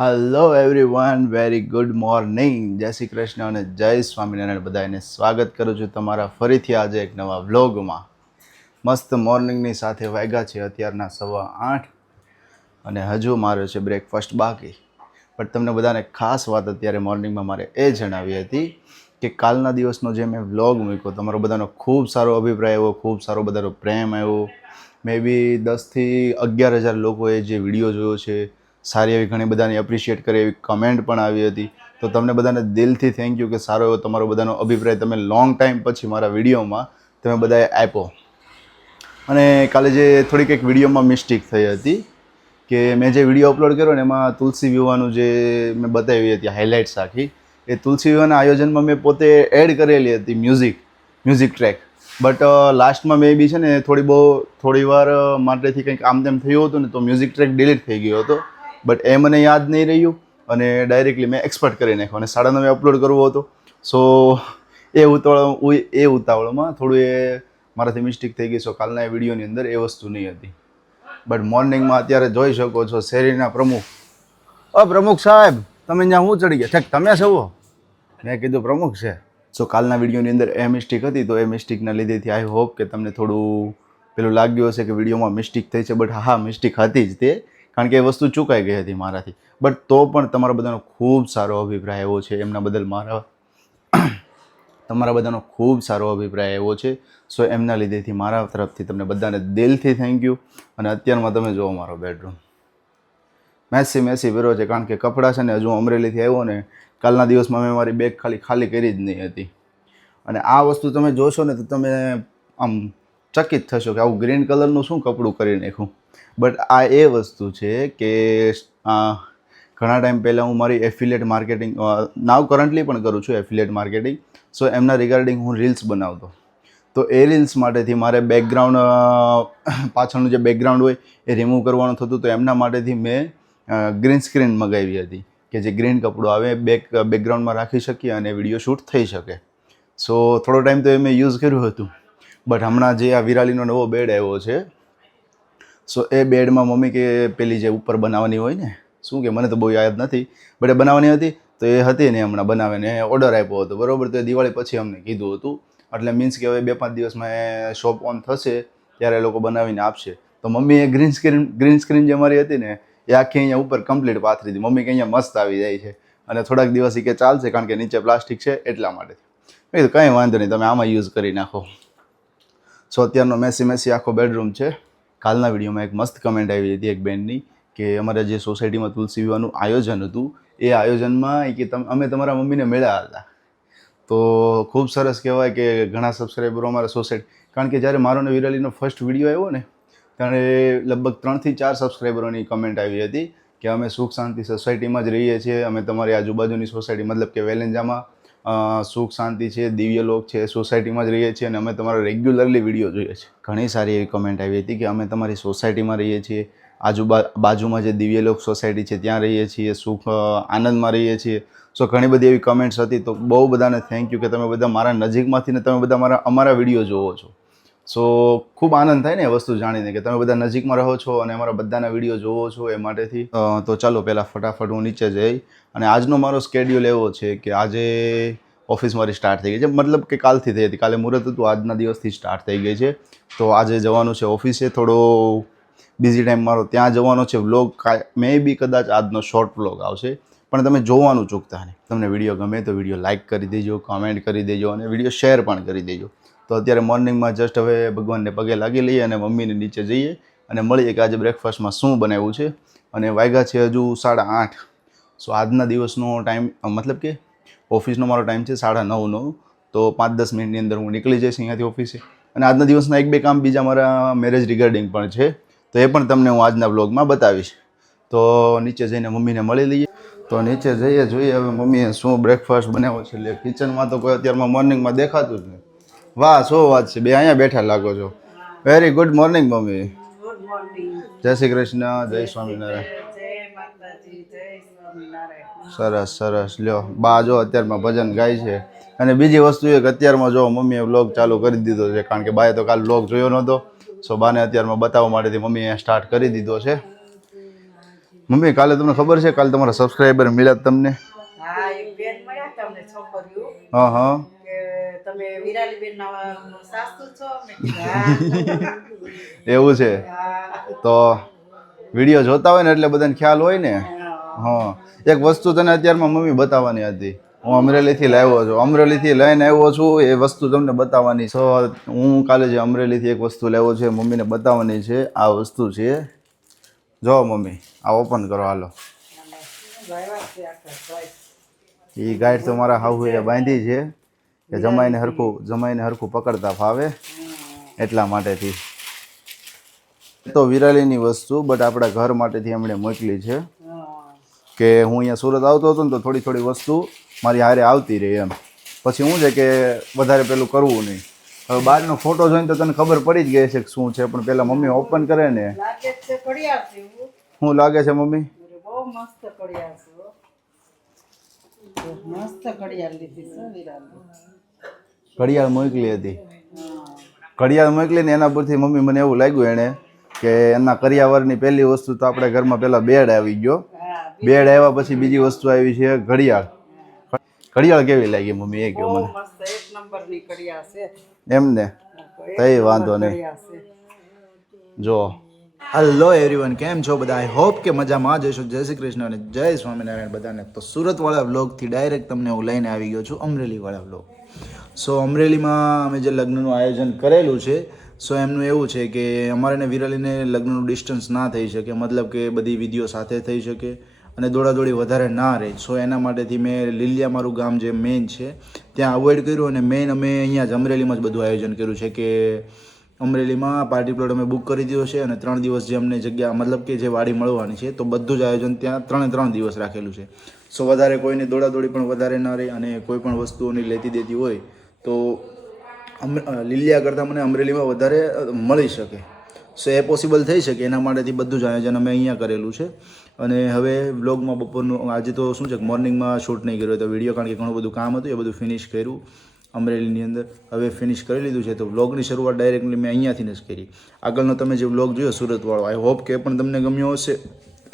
Hello everyone, very good morning. જય શ્રી કૃષ્ણ અને જય સ્વામિનારાયણ. બધાને સ્વાગત કરું છું તમારા ફરીથી આજે એક નવા વ્લોગમાં. મસ્ત મોર્નિંગની સાથે વાગ્યા છે અત્યારના 8:15 અને હજુ મારો છે બ્રેકફાસ્ટ બાકી. પણ તમને બધાને ખાસ વાત અત્યારે મોર્નિંગમાં મારે એ જણાવી હતી કે કાલના દિવસનો જે મેં વ્લોગ મૂક્યો, તમારો બધાનો ખૂબ સારો અભિપ્રાય આવ્યો, ખૂબ સારો બધાનો પ્રેમ આવ્યો. મે બી 10થી 11,000 લોકોએ જે વિડીયો જોયો છે, સારી એવી ઘણી બધાની એપ્રિશિએટ કરી એવી કમેન્ટ પણ આવી હતી. તો તમને બધાને દિલથી થેન્ક યુ કે સારો એવો તમારો બધાનો અભિપ્રાય તમે લોંગ ટાઈમ પછી મારા વિડીયોમાં તમે બધાએ આપ્યો. અને કાલે જે થોડીક એક વિડીયોમાં મિસ્ટેક થઈ હતી કે મેં જે વિડીયો અપલોડ કર્યો ને એમાં તુલસી વિવાહનું જે મેં બતાવી હતી હાઇલાઇટ્સ આખી, એ તુલસી વિવાહના આયોજનમાં મેં પોતે એડ કરેલી હતી મ્યુઝિક ટ્રેક. બટ લાસ્ટમાં મે બી છે ને થોડી વાર માટેથી કંઈક આમ તેમ થયું હતું ને, તો મ્યુઝિક ટ્રેક ડિલીટ થઈ ગયો હતો. બટ એ મને યાદ નહીં રહ્યું અને ડાયરેક્ટલી મેં એક્સપર્ટ કરી નાખ્યો અને 9:30 અપલોડ કરવો હતો. સો એ ઉતાવળમાં થોડું એ મારાથી મિસ્ટેક થઈ ગઈ. સો કાલના એ વિડીયોની અંદર એ વસ્તુ નહીં હતી. બટ મોર્નિંગમાં અત્યારે જોઈ શકો છો શેરીના પ્રમુખ સાહેબ, તમે ત્યાં હું ચડી ગયા? ઠેક તમે છો? મેં કીધું પ્રમુખ છે. સો કાલના વિડીયોની અંદર એ મિસ્ટેક હતી, તો એ મિસ્ટેકના લીધેથી આઈ હોપ કે તમને થોડું પેલું લાગ્યું હશે કે વિડીયોમાં મિસ્ટેક થઈ છે. બટ હા, મિસ્ટેક હતી જ તે, કારણ કે એ વસ્તુ ચૂકાઈ ગઈ હતી મારાથી. બટ તો પણ તમારા બધાનો ખૂબ સારો અભિપ્રાય આવ્યો છે, એમના બદલ તમારા બધાનો ખૂબ સારો અભિપ્રાય આવ્યો છે. સો એમના લીધેથી મારા તરફથી તમને બધાને દિલથી થેન્ક યુ. અને અત્યારમાં તમે જુઓ મારો બેડરૂમ મેસી ભર્યો છે, કારણ કે કપડાં છે ને હજુ અમરેલીથી આવ્યો ને કાલના દિવસમાં મેં મારી બેગ ખાલી કરી જ નહીં હતી. અને આ વસ્તુ તમે જોશો ને તો તમે આમ ચકિત થશો કે આવું ગ્રીન કલરનું શું કપડું કરી નાખ્યું. બટ આ એ વસ્તુ છે કે ઘણા ટાઈમ પહેલાં હું મારી એફિલિએટ માર્કેટિંગ, નાવ કરન્ટલી પણ કરું છું એફિલિએટ માર્કેટિંગ. સો એમના રિગાર્ડિંગ હું રીલ્સ બનાવતો. તો એ રીલ્સ માટેથી મારે બેકગ્રાઉન્ડ, પાછળનું જે બેકગ્રાઉન્ડ હોય એ રિમૂવ કરવાનું થતું. તો એમના માટેથી મેં ગ્રીન સ્ક્રીન મંગાવી હતી કે જે ગ્રીન કપડું આવે બેકગ્રાઉન્ડમાં રાખી શકીએ અને વિડીયો શૂટ થઈ શકે. સો થોડો ટાઈમ તો એ મેં યુઝ કર્યું હતું. બટ હમણાં જે આ વિરાલીનો નવો બેડ આવ્યો છે, સો એ બેડમાં મમ્મી કે પેલી જે ઉપર બનાવવાની હોય ને, શું કે મને તો બહુ યાદ નથી, બટ એ બનાવવાની હતી. તો એ હતી ને હમણાં બનાવીને ઓર્ડર આપ્યો હતો, બરાબર. તો એ દિવાળી પછી અમને કીધું હતું, એટલે મીન્સ કે હવે 2-5 દિવસમાં એ શોપ ઓન થશે ત્યારે એ લોકો બનાવીને આપશે. તો મમ્મીએ ગ્રીન સ્ક્રીન જે મારી હતી ને એ આખી અહીંયા ઉપર કમ્પ્લીટ પાથરી હતી. મમ્મી કે અહીંયા મસ્ત આવી જાય છે અને થોડાક દિવસ કે ચાલશે, કારણ કે નીચે પ્લાસ્ટિક છે એટલા માટે. મેં કીધું કંઈ વાંધો નહીં, તમે આમાં યુઝ કરી નાખો. સો અત્યારનો મેસી આખો બેડરૂમ છે. કાલના વિડીયોમાં એક મસ્ત કમેન્ટ આવી હતી એક બેનની કે અમારા જે સોસાયટીમાં તુલસી વિવાહનું આયોજન હતું, એ આયોજનમાં કે અમે તમારા મમ્મીને મળ્યા હતા. તો ખૂબ સરસ કહેવાય કે ઘણા સબસ્ક્રાઈબરો અમારા સોસાયટી, કારણ કે જ્યારે મારો ને વિરાલીનો ફર્સ્ટ વિડીયો આવ્યો ને ત્યારે લગભગ 3થી 4 સબસ્ક્રાઈબરોની કમેન્ટ આવી હતી કે અમે સુખ શાંતિ સોસાયટીમાં જ રહીએ છીએ, અમે તમારી આજુબાજુની સોસાયટી મતલબ કે વેલેન્જામાં સુખ શાંતિ છે, દિવ્યલોક છે, સોસાયટીમાં જ રહીએ છીએ અને અમે તમારો રેગ્યુલરલી વિડીયો જોઈએ છીએ. ઘણી સારી એવી કમેન્ટ આવી હતી કે અમે તમારી સોસાયટીમાં રહીએ છીએ, બાજુમાં જે દિવ્યલોક સોસાયટી છે ત્યાં રહીએ છીએ, સુખ આનંદમાં રહીએ છીએ. સો ઘણી બધી એવી કમેન્ટ્સ હતી. તો બહુ બધાને થેન્ક યુ કે તમે બધા મારા નજીકમાંથી ને તમે બધા અમારા વિડીયો જોવો છો. સો ખૂબ આનંદ થાય ને એ વસ્તુ જાણીને કે તમે બધા નજીકમાં રહો છો અને અમારા બધાના વિડીયો જોવો છો એ માટેથી. તો ચાલો પહેલાં ફટાફટ હું નીચે જઈ, અને આજનો મારો સ્કેડ્યુલ એવો છે કે આજે ઓફિસ મારી સ્ટાર્ટ થઈ ગઈ છે, મતલબ કે કાલથી થઈ હતી. કાલે મુહૂર્ત હતું, આજના દિવસથી સ્ટાર્ટ થઈ ગઈ છે. તો આજે જવાનું છે ઓફિસે. થોડો બિઝી ટાઈમ મારો ત્યાં જવાનો છે. વ્લોગ મે બી કદાચ આજનો શોર્ટ વ્લોગ આવશે, પણ તમે જોવાનું ચૂકતા નહીં. તમને વિડીયો ગમે તો વિડીયો લાઇક કરી દેજો, કોમેન્ટ કરી દેજો અને વિડીયો શેર પણ કરી દેજો. તો અત્યારે મોર્નિંગમાં જસ્ટ હવે ભગવાનને પગે લાગી લઈએ અને મમ્મીને નીચે જઈએ અને મળીએ કે આજે બ્રેકફાસ્ટમાં શું બનાવ્યું છે. અને વાગ્યા છે હજુ 8:30. સો આજના દિવસનો ટાઈમ, મતલબ કે ઓફિસનો મારો ટાઈમ છે 9:30નો. તો 5-10 મિનિટની અંદર હું નીકળી જઈશ અહીંયાથી ઓફિસે. અને આજના દિવસના 1-2 કામ બીજા મારા મેરેજ રિગાર્ડિંગ પણ છે, તો એ પણ તમને હું આજના બ્લોગમાં બતાવીશ. તો નીચે જઈને મમ્મીને મળી લઈએ. તો નીચે જઈએ, જોઈએ હવે મમ્મીએ શું બ્રેકફાસ્ટ બનાવ્યો છે. એટલે કિચનમાં તો કોઈ અત્યારમાં મોર્નિંગમાં દેખાતું જ નહીં. વાહ, શું વાત છે, બે અહીંયા બેઠા લાગો છો. Very good morning mummy. જય શ્રી કૃષ્ણ, જય સ્વામિનારાયણ. સરસ લ્યો. બા જો અત્યારમાં ભજન ગાય છે. અને બીજી વસ્તુ એ કે અત્યારમાં જો મમ્મીએ વ્લોગ ચાલુ કરી દીધો છે, કારણ કે બાએ તો કાલ વ્લોગ જોયો નહોતો. સો બાને અત્યારમાં બતાવવા માટેથી મમ્મીએ સ્ટાર્ટ કરી દીધો છે. મમ્મી કાલે તમને ખબર છે કાલે તમારા સબસ્ક્રાઈબર મળ્યા તમને? હા એક બેન મળ્યા તમને છોકરીઓ હા હા કે તમે વિરાલી બેન ના સાસુ છો મેં કીધું હા. એવું છે હા. તો વિડીયો જોતા હોય ને એટલે બધાને ખ્યાલ હોય ને. હા એક વસ્તુ તને અત્યારમાં મમ્મી બતાવવાની હતી. હું અમરેલીથી લાવ્યો છું, અમરેલીથી લઈને આવ્યો છું, એ વસ્તુ તમને બતાવવાની. સો હું કાલે જે અમરેલીથી એક વસ્તુ લાવ્યો છે મમ્મીને બતાવવાની છે. આ વસ્તુ છે, જો મમ્મી આ ઓપન કરો હાલો. એ ગાઈડ તો મારા હાહુએ બાંધી છે કે જમાઈને હરખું પકડતા ફાવે એટલા માટેથી. તો વિરાલીની વસ્તુ બટ આપણા ઘર માટેથી એમણે મોકલી છે કે હું અહીંયા સુરત આવતો હતો ને તો થોડી થોડી વસ્તુ મારી હારે આવતી રહી એમ. પછી શું છે કે વધારે પેલું કરવું નહીં. હવે બહારનો ફોટો જોઈને તો તને ખબર પડી જ ગઈ છે કે શું છે, પણ પેલા મમ્મી ઓપન કરે ને. શું લાગે છે મમ્મી? બહુ મસ્ત કડિયાળ છે, મસ્ત કડિયાળ લીધી છે વિરાલી. ઘડિયાળ મોકલી હતી. ઘડિયાળ મોકલી ને એના પરથી મમ્મી મને એવું લાગ્યું એણે કે એના કરિયાવરની પહેલી વસ્તુ તો આપણે ઘરમાં પહેલાં બેડ આવી ગયો. બેડ આવ્યા પછી બીજી વસ્તુ આવી છે ઘડિયાળ. ઘડિયાળ કેવી લાગી મમ્મી એ કહો મને? મસ્ત એક નંબરની કડિયાળ છે. એમને કઈ વાંધો નહીં. જો હલો એવરીવન, કેમ છો બધા? આઈ હોપ કે મજામાં જઈશું. જય શ્રી કૃષ્ણ અને જય સ્વામિનારાયણ બધાને. તો સુરતવાળા વ્લોગથી ડાયરેક્ટ તમને હું લઈને આવી ગયો છું અમરેલીવાળા વ્લોગ. સો અમરેલીમાં અમે જે લગ્નનું આયોજન કરેલું છે, સો એમનું એવું છે કે અમારે ને વિરાલીને લગ્નનું ડિસ્ટન્સ ના થઈ શકે, મતલબ કે બધી વિડીયો સાથે થઈ શકે અને દોડાદોડી વધારે ના રહે. સો એના માટેથી મેં લીલિયા મારું ગામ જે મેઇન છે ત્યાં અવોઇડ કર્યું અને મેઇન અમે અહીંયા જ અમરેલીમાં જ બધું આયોજન કર્યું છે કે અમરેલીમાં પાર્ટી પ્લોટ અમે બુક કરી દીધો છે અને 3 દિવસ જે અમને જગ્યા મતલબ કે જે વાડી મળવાની છે તો બધું જ આયોજન ત્યાં 3 દિવસ રાખેલું છે. સો વધારે કોઈને દોડાદોડી પણ વધારે ના રહે અને કોઈ પણ વસ્તુઓની લેતી દેતી હોય તો લીલિયા કરતાં મને અમરેલીમાં વધારે મળી શકે. સો એ પોસિબલ થઈ શકે એના માટેથી બધું જ આયોજન અમે અહીંયા કરેલું છે. અને હવે વ્લોગમાં બપોરનું આજે તો શું છે કે મોર્નિંગમાં શૂટ નહીં કર્યો તો વિડીયો, કારણ કે ઘણું બધું કામ હતું એ બધું ફિનિશ કર્યું અમરેલીની અંદર. હવે ફિનિશ કરી લીધું છે તો વ્લોગની શરૂઆત ડાયરેક્ટલી મેં અહીંયાથી જ કરી. આગળનો તમે જે વ્લોગ જોયો સુરતવાળો, આઈ હોપ કે એ પણ તમને ગમ્યો હશે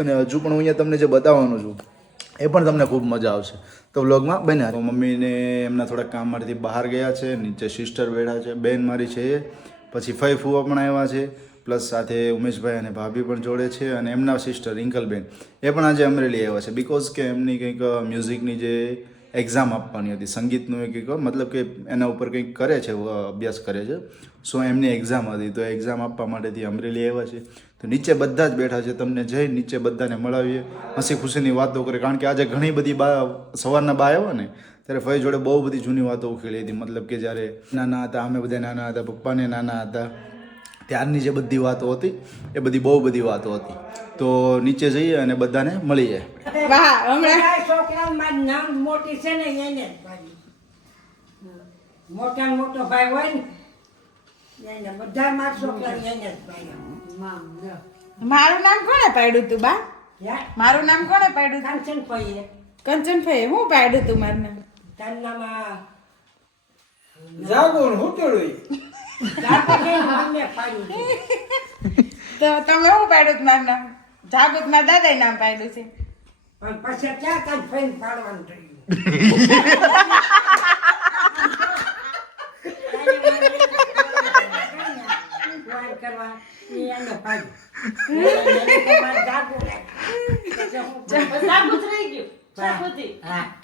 અને હજુ પણ હું અહીંયા તમને જે બતાવવાનું છું એ પણ તમને ખૂબ મજા આવશે. તો વ્લોગમાં બન્યા. તો મમ્મીને એમના થોડાક કામ માટેથી બહાર ગયા છે, નીચે સિસ્ટર બેઠા છે, બેન મારી છે એ, પછી ફઈ ફુવા પણ આવ્યા છે, પ્લસ સાથે ઉમેશભાઈ અને ભાભી પણ જોડે છે અને એમના સિસ્ટર રિંકલબેન એ પણ આજે અમરેલી આવ્યા છે. બિકોઝ કે એમની કંઈક મ્યુઝિકની જે એક્ઝામ આપવાની હતી, સંગીતનું કંઈક મતલબ કે એના ઉપર કંઈક કરે છે, અભ્યાસ કરે છે. સો એમની એક્ઝામ હતી તો એક્ઝામ આપવા માટેથી અમરેલી આવ્યા છે. તો નીચે બધા જ બેઠા છે, તમને જઈ નીચે બધાને મળાવીએ, હસી ખુશીની વાતો કરે. કારણ કે આજે ઘણી બધી સવારના બા આવ્યા ને ત્યારે ફઈ જોડે બહુ બધી જૂની વાતો ઉખેલી હતી. મતલબ કે જ્યારે નાના હતા, અમે બધા નાના હતા, પપ્પાને નાના હતા ત્યારની જે બધી વાતો હતી એ બધી બહુ બધી વાતો હતી. તો નીચે જઈએ અને બધાને મળીએ. વાહ, હમણાં છોકરાનું મારું નામ મોટી છે ને એને જ ભાઈ, મોટા મોટો ભાઈ હોય ને એને બધા મારા છોકરા એને જ ભાઈ. મારું નામ કોણે પાડ્યું તું બા? મારું નામ કોણે પાડ્યું? કંચન ભાઈએ. કંચનભાઈ હું પાડ્યું તું મારું નામ? તારું નામ જાગુણ હુતળું જાપને પાડ્યું છે. તો તમે હું પાડ્યું તું મારું નામ? જાગૃત મારા દાદાએ નામ પાડ્યું છે. પણ પછી ક્યાં કાંઈ ફઈને પાડવાનું થયું. કરવા એને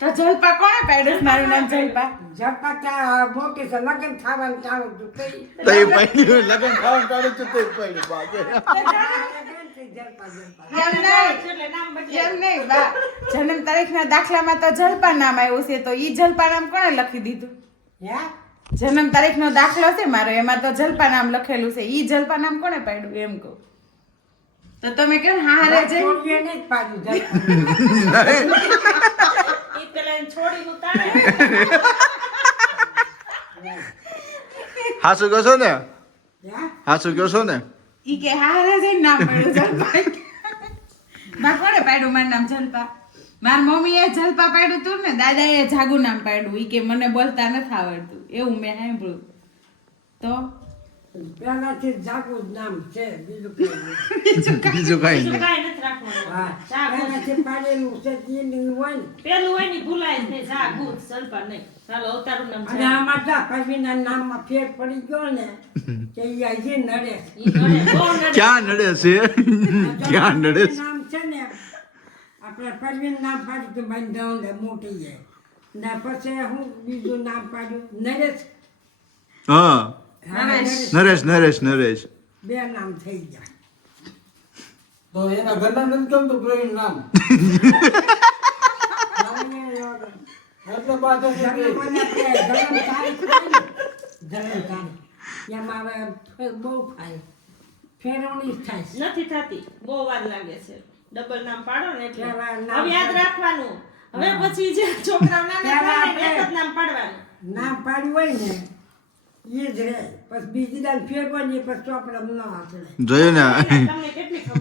તો જલપા કોણે પાડ્યું છે મારું નામ? જલપા મોટી છે, લગ્ન થવાનું ચાલુ એમ નહીં બા, જન્મ તારીખના દાખલામાં તો જલપા નામ આવ્યું છે, તો ઈ જલપા નામ કોણે લખી દીધું? જન્મ તારીખનો દાખલો છે મારો, એમાં તો જલપા નામ લખેલું છે, ઈ જલપા નામ કોણે પાડ્યું એમ કહું? તો તમે કેમ હારે જઈ હાસુ કહો છો ને? હાસુ કહો છો ને? ઈ કે હારે જઈ નામ પાડ્યું જલપા. બા કોણે પાડ્યું મારું નામ જલપા? મારી મમ્મીએ જલપા પાડ્યું તું ને, દાદાએ જાગુ નામ પાડ્યું. ઈ કે મને બોલતા નથી આવડતું, એવું મેં સાંભળ્યું. તો પહેલાથી જાગુ નામ છે, બીજું બીજું કઈ નહીં. ચા ગુજ. એનાથી પાડેલું છે જીની હોય ને. પેલું હોય ને ઈ ભૂલાય જ નહીં. ચા ગુજ, જલપાન નહીં. ચાલો અવતારનું નામ અને ચા. આમાં જા પરવીના નામમાં ફેર પડી ગયો ને કે ઈ આજે નડે. ઈ નડે, બહુ નડે. ક્યાં નડે છે ક્યાં નડે છે નામ છે ને આપણે પરવીન નામ પાડ્યું તો બંધાવ મોટી છે ને પછી હું બીજું નામ પાડ્યું નરેશ. હા હા, નરેશ બે નામ થઈ ગયા. તો એના ઘરના નથી ગમતું પ્રવીણ નામ એટલે પાછો મને કે ગરમ તારીખ હોય ને, ગરમ તારીખ એમાં હવે બહુ થાય ફેરવણી જ થાય છે. નથી થતી, બહુ વાર લાગે છે. ડબલ નામ પાડો ને એટલે પહેલા નામ હવે યાદ રાખવાનું. હવે પછી જે છોકરાઓ નાના પહેલા થાય ને એક જ નામ પાડવાનું. નામ પાડ્યું હોય ને એ જ રહે પછી બીજી દાલ ફેરવાની પછી ચોપડા ન હાથડે. જોયું ને તમને કેટલી ખબર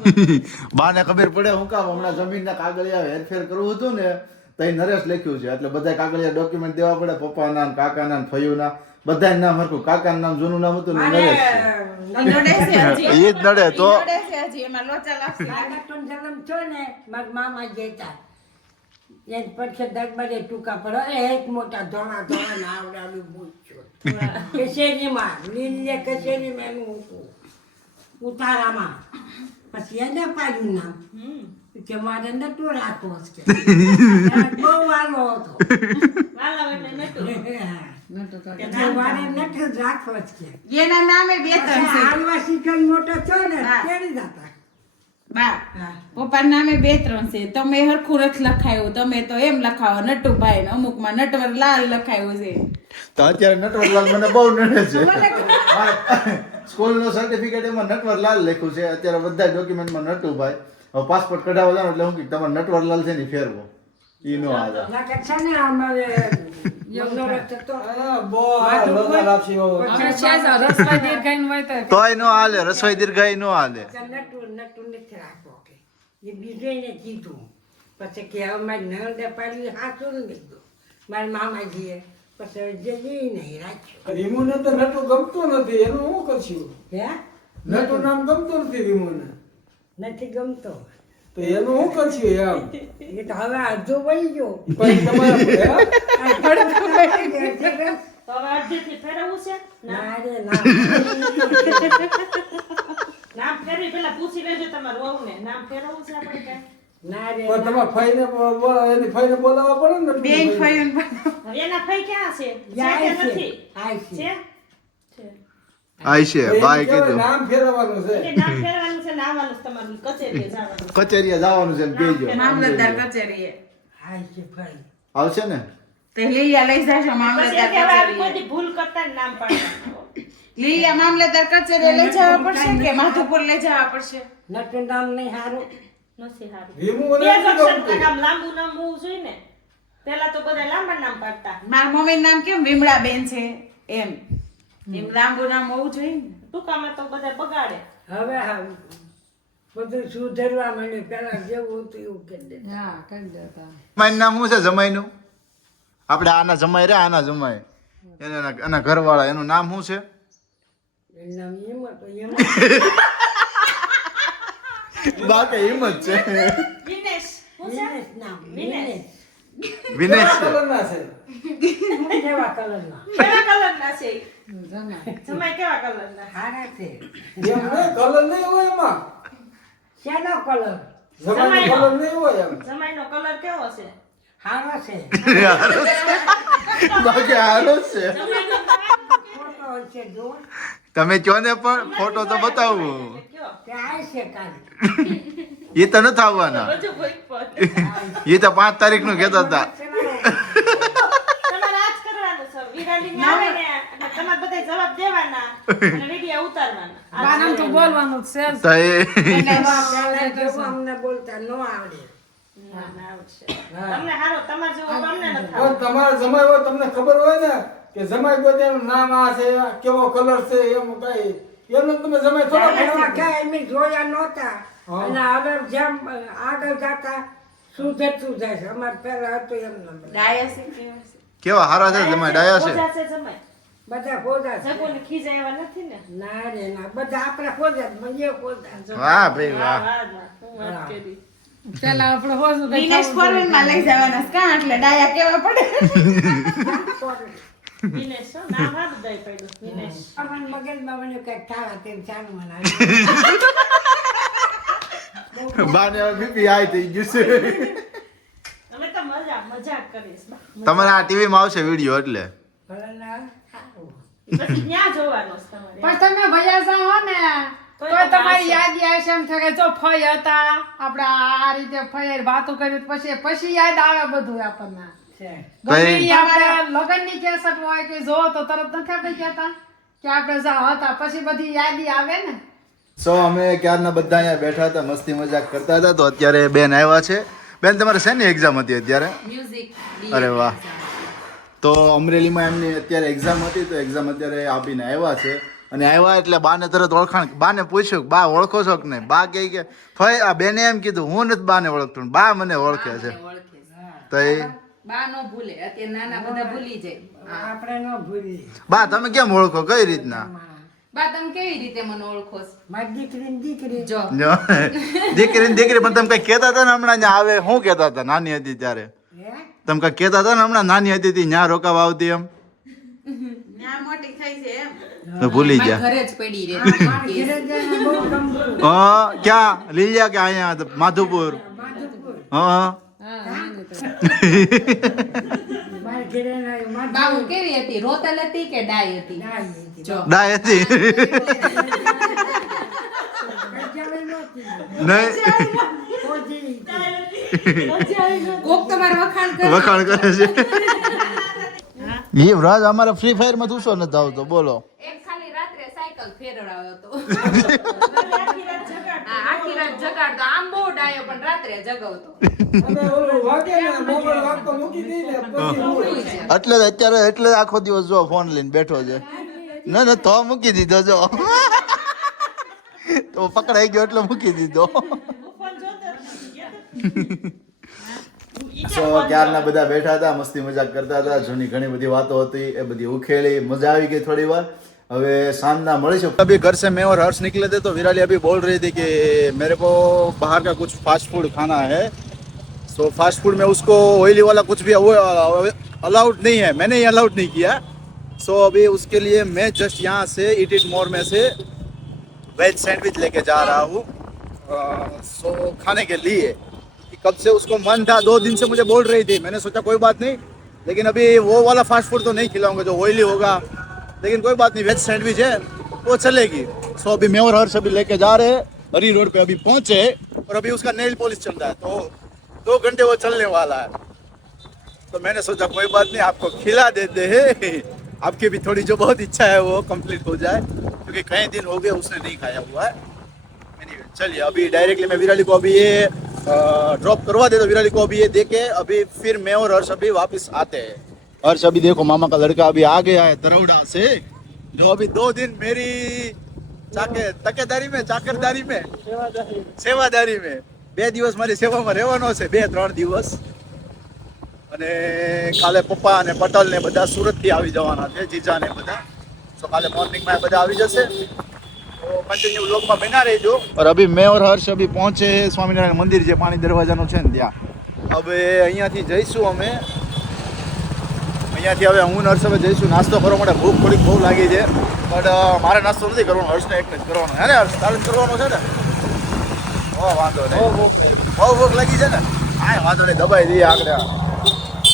બાને ખબર પડે હું કામ હમણાં જમીનના કાગળિયા હેરફેર કરવું હતું ને તો એ નરેશ લખ્યું છે એટલે બધા કાગળિયા ડોક્યુમેન્ટ દેવા પડે પપ્પાના ને કાકાના ને ફઈઓના બધાય નામ હરખું કાકાનું નામ જૂનું નામ હતું ને નરેશ છે નડે છે હજી. એ જ નડે તો ઈ નડે છે હજી, એમાં લોચા લાગશે. બાળકનો જન્મ થયો ને મારા મામા જતા એક પછી દરબારે ટૂંકા પડે એક મોટા ધોળા ધોળા ને આવડાનું પૂછ્યું કચેરીમાં લીલે કચેરીમાં એનું હતું ઉતારામાં પછી એને પાડ્યું નામ કે મારે નતું રાખવો જ કે બહુ વાલો હતો વાલા એટલે નતું. કે મારે નતું જ રાખવો જ કે એના નામે બે ત્રણ છે. હાલવા શીખન મોટો થયો ને હા. તેડી જતા બા હા પપ્પાના નામે બે ત્રણ છે. તમે હરખું નથી લખાયું, તમે તો એમ લખાવો નટુભાઈ ને અમુકમાં નટવર લાલ લખાયું છે. તો અત્યારે નટવરલાલ મને બહુ નડે છે મને સ્કૂલનો સર્ટિફિકેટ એમાં નટવરલાલ લખ્યું છે અત્યારે બધા ડોક્યુમેન્ટમાં નટુભાઈ હવે પાસપોર્ટ કઢાવવા જાવ એટલે હું કીધું તમારે નટવરલાલ છે ને ઈ ફેરવો ઈ નો આવે નાકે છે ને અમારે મનોરથ હતો બહુ લગા રાખી તોય નો હાલે રસોઈ દીર્ઘાઈ નો હાલે નટુ નથી રાખવો કે એ બીજો એને કીધું પછી કે હવે મારી નણંદે પાડી હાથું ને કીધું મારા મામાજીએ પછી જે નહીં રાખ્યું રીમુને તો નટુ ગમતું નથી એનું શું કરશું હે નટુ નામ ગમતું નથી રીમુને નથી ગમતો તો એનું શું કરશું એમ એ તો હવે અડધો વહી ગયો પછી તમારે હે? તો હવે અડધેથી ફેરવવું છે ના, ના રે ના નામ ફેરવી પેલા પૂછી લેજો તમારા વહુને. નામ ફેરવવું છે આપણે કાંઈ? ના રે પણ તમારે ફઈને એની ફઈને બોલાવવા પડે ને નટુની બેન ફઈને. ફઈન હવે એના ફઈ ક્યાં છે? છે જાય કે છે નથી? આય છે છે? છે. આઈ છે તો બાય એનું કહેવાય કીધું નામ ફેરવવાનું એટલે છે નામ ફેરવાનું છે ને આવવાનું છે તમારું કચેરીએ જવાનું. કચેરીએ જવાનું છે એમ કહેજો મામલતદાર કચેરીએ આય છે ભાઈ આવશે ને તે લીલિયા લઈ જશો પછી મામલતદાર એ કહેવાય આવી કચેરીએ. કોઈ ભૂલ કરતા ને નામ પાડવાનું. લીલિયા મામલતદાર કચેરીએ લઈ જવા પડશે કે માધુપુર લઈ જવા પડશે? નટુ નામ નહીં સારું નથી સારું. રીમુ બે મને જ નથી અક્ષર ગમતું. નામ લાંબુ નામ હોવું જોઈએ ને. પેલા તો બધા લાંબા નામ પાડતા. મારા મમ્મીનું નામ કેમ વિમળાબેન છે એમ લાંબુ નામ હોવું જોઈએ ને. ટૂંકામાં તો બધા બગાડે. હવે હા બધું સુધરવા માંડ્યું પેલા જેવું હતું એવું કરી દે જમાઈનું નામ શું છે જમાઈનું આપણે આના જમાઈ રે આના જમાઈ એના ઘરવાળા એનું નામ શું છે એનું નામ હિંમત હિંમત બાકી હિંમત છે વિનેશ. શું છે? વિનેશ નામ વિનેશ. વિનેશ છે કલરના છે કેવા કલરના કેવા કલરના છે ઈ? જમાઈ કેવા કલરના? હારા છે એમ નહીં કલર નહીં હોય એમાં શેનો કલર જમાઈનો કલર નહીં હોય એમ જમાઈનો કલર કેવો છે? હારો છે બાકી હારો જ છે જમાઈનો ફોટો છે જો તમે કયો ને પણ ફોટો તો બતાવો કયો? કે આય છે કાલે એ તો નથી આવવાના બધું ભોગ પર. એ તો 5 તારીખનું કહેતા હતા તમારે આ જ કરવાનું છે. વિરાલીને આવે ને એટલે તમારે બધાય જવાબ દેવાના અને વિડીયો ઉતારવાના. આ જ કરવાનું. તો એ પેલા જેવું અમને બોલતા ન આવડે ના, ના આવડશે. તમને હારો તમારે જેવો અમને નથી પણ આવડતું. તમારા જમાઈ હોય તમને ખબર હોય ને કે જમાઈ કોઈ તેનું નામ આ છે કેવો કલર છે એમ કઈ એનું તમે જમાઈ થોડા પેલા ખબર વાંકા એમ જોયા નહોતા હા. અને હવે જેમ આગળ જતા સુધરતું જાય છે અમારે પેલા હતું એમ નંબર ડાયા છે કેવા છે? કેવા હારા છે જમાઈ ડાયા છે ઓછા છે જમાઈ. બધા ખોદા છે જગોને ખીજાય એવા નથી ને. ના રે ના બધા આપણે ખોદા જ મને ખોદા વાહ ભાઈ વાહ, વાહ વાહ, વાહ. હું વાત કરી. પેલા આપણે હોશું કઈ વિનેશ ફોરવેલ માં લઈ જવાના છે કાં એટલે ડાયા કેવા પડે વિનેશ હો, નામ હા બધાય પડ્યું વિનેશ. અમારા મગજમાં મને કંઈક ખાવા તેમ ચાલુ મને બાને બીપી હાઈ થઈ ગયું છે અમે તો મજાક કરીશ બા. તમારે આ ટીવીમાં આવશે વિડીયો એટલે ભલે ના સારું. પછી ત્યાં જોવાનો છે તમારે. પણ તમે ભૈયા સા હો ને તો તમારી યાદી આવશે એમ થાય કે જો ફઈ હતા આપણે આ રીતે ફઈ વાતો કરી પછી યાદ આવે બધું આપણને છે ગમે ઈ આપણે લગનની કેસેટ હોય કે જો તો તરત નથી આપણે કહેતા કે આપણે જા હતા પછી બધી યાદી આવે ને. સો અમે ક્યારના બધા અહીંયા બેઠા હતા મસ્તી મજાક કરતા હતા તો અત્યારે બેન આવ્યા છે. બેન તમારે શેની એક્ઝામ હતી અત્યારે? મ્યુઝિક અરે વાહ. તો અમરેલીમાં એમની અત્યારે એક્ઝામ હતી તો એક્ઝામ અત્યારે આપીને આવ્યા છે અને આવ્યા એટલે બાને તરત ઓળખાણ બાને પૂછ્યું બા ઓળખો છો કે નહીં? બા કહે કે ફઈ આ બેને એમ કીધું હું નથી બાને ઓળખતો બા મને ઓળખે છે. તો એ બા નો ભૂલે અત્યારે નાના બધા ભૂલી જાય આપણે ન ભૂલીએ. બા તમે કેમ ઓળખો કઈ રીતના? બા તમે કેવી રીતે મને ઓળખો છો? મારી દીકરી જો જો, દીકરી પણ તમે કઈ કહેતા હતા ને હમણાં ત્યાં આવે શું કહેતા હતા નાની હતી ત્યારે? હે તમે કઈ કહેતા હતા ને હમણાં નાની હતી ત્યાં રોકાવા આવતી એમ ના મોટી થઈ છે એમ તો ભૂલી મારા ગયા. ઘરે જ પડી રહે મારી ઘરે જઈને બહુ ગમતું. ક્યાં લીલિયા કે અહીંયા માધુપુર? માધુપુર. હા મારી ઘરે ના માધુપુર. બાબુ કેવી હતી રોતલ હતી કે ડાય હતી? ડાય હતી. જો ડાય હતી ગજાવી નહોતી. નહીં ફોજી. કોક તમારે વખાણ કરે વખાણ કરે છે એ રાજ અમારા ફ્રી ફાયર માં તું શું નથી આવતો બોલો? એક ખાલી રાત્રે સાયકલ ફેરવડાવ્યો તો આખી રાત જગાડતો. હા, આખી રાત જગાડતો આમ બહુ ડાયો પણ રાત્રે જગાવતો અને ઓલું વાગે ને મોબાઈલ વાગતો મૂકી દઈ ને પછી હું એટલે જ અત્યારે એટલે જ આખો દિવસ જો ફોન લઈને બેઠો છે. ના ના તો મૂકી દીધો જો તો પકડાઈ ગયો એટલે મૂકી દીધો. હું ફોન જોતો જ નથી, જોતો જ નથી. સો ક્યારના બધા બેઠા હતા મસ્તી મજાક કરતા હતા જૂની ઘણી બધી વાતો હતી એ બધી ઉખેલી મજા આવી ગઈ થોડી વાર. હવે शानदार મળીશું. अभी घर से मैं और हर्ष निकले थे तो विराली अभी बोल रही थी कि मेरे को बाहर का कुछ फास्ट फूड खाना है. सो फास्ट फूड में उसको ऑयली वाला कुछ भी अलाउड नहीं है. मैंने ही अलाउड नहीं किया. सो अभी उसके लिए मैं जस्ट यहाँ से ईट इट मोर में से वेज सैंडविच लेके जा रहा हूँ सो खाने के लिए. कब से उसको मन था 2 दिन से मुझे बोल रही थी. मैंने सोचा कोई बात नहीं लेकिन अभी वो वाला फास्ट फूड तो नहीं खिलाऊंगा जो ऑयली होगा लेकिन कोई बात नहीं वेज सैंडविच है वो चलेगी. सो अभी मैं और हर्ष अभी लेके जा रहे हैं हरी रोड पे अभी पहुंचे और अभी उसका नेल पॉलिश चल रहा है तो 2 घंटे वो चलने वाला है. तो मैंने सोचा कोई बात नहीं आपको खिला देते हैं आपकी भी थोड़ी जो बहुत इच्छा है वो कंप्लीट हो जाए क्योंकि कई दिन हो गए उसने नहीं खाया हुआ है. Anyway, चलिए अभी डायरेक्टली मैं विराली को अभी ये ड्रॉप करवा देता हूँ. विराली को अभी ये देके अभी फिर मैं और हर्ष अभी वापस आते हैं. हर्ष अभी देखो मामा का लड़का अभी आ गया है दरौड़ा से जो अभी 2 दिन मेरी तकेदारी में चाकरदारी में सेवादारी में 2 દિવસ મારી સેવામાં રહેવાનો છે 2-3 દિવસ અને કાલે પપ્પા અને પટલ ને બધા સુરત થી આવી જવાના છે જીજા ને બધા. તો કાલે મોર્નિંગ માં બધા આવી જશે तो कंटिन्यू लोग में बना रहो. और अभी मैं और हर्ष अभी पहुंचे स्वामीनारायण मंदिर जे पानी दरवाजानो छे ने ત્યાં. હવે અહીંયાથી જઈશું અમે અહીંયાથી હવે હું હર્ષ હવે જઈશું નાસ્તો કરવા માટે. ભૂખ થોડીક બહુ લાગી છે બટ મારે નાસ્તો નથી કરવાનો હર્ષને એકને જ કરવાનો. હે ને હર્ષ તારે જ કરવાનો છે ને? વાંધો નહીં બહુ ભૂખ લાગી છે ને? હા વાંધો નહીં દબાઈ દઈએ આગળ.